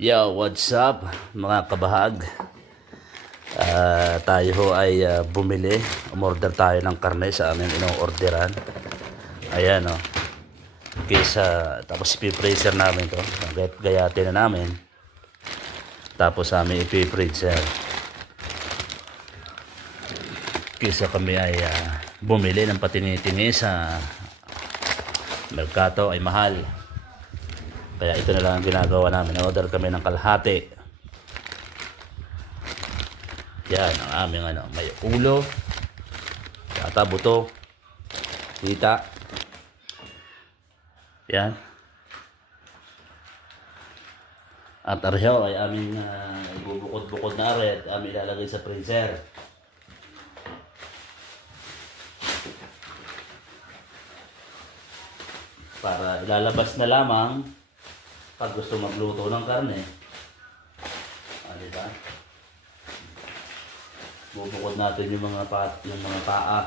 Yo, what's up mga kabahag? Tayo ho ay bumili. Umorder tayo ng karne sa aming ino-orderan. Ayan o. Tapos ipipreser namin to. Gayatin na namin. Tapos amin ipipreser. Kaysa kami ay bumili ng patini-tini sa merkato ay mahal. Kaya ito na lang ang ginagawa namin. Order kami ng kalahati. Yan ang aming may ulo, pata, buto, hita. Yan. At aryo ay aming ibubukod-bukod na aret. Aming ilalagay sa freezer. Para ilalabas na lamang pag gusto magluto ng karne. Diba? Bubukod natin yung mga paa. Ginayos na paan.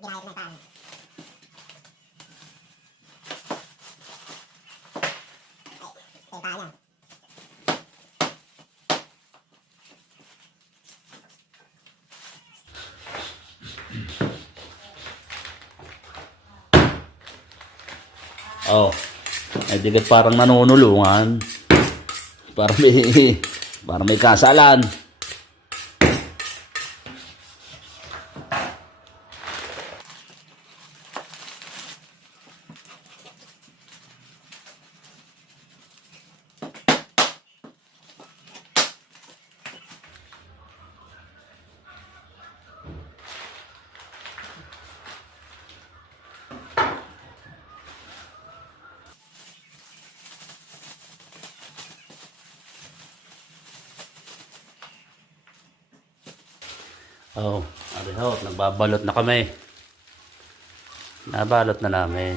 Ay, paa yan. Oh, ay digit parang nanunulungan. Para may kasalan. Oh, arihot, nagbabalot na kami. Nabalot na namin.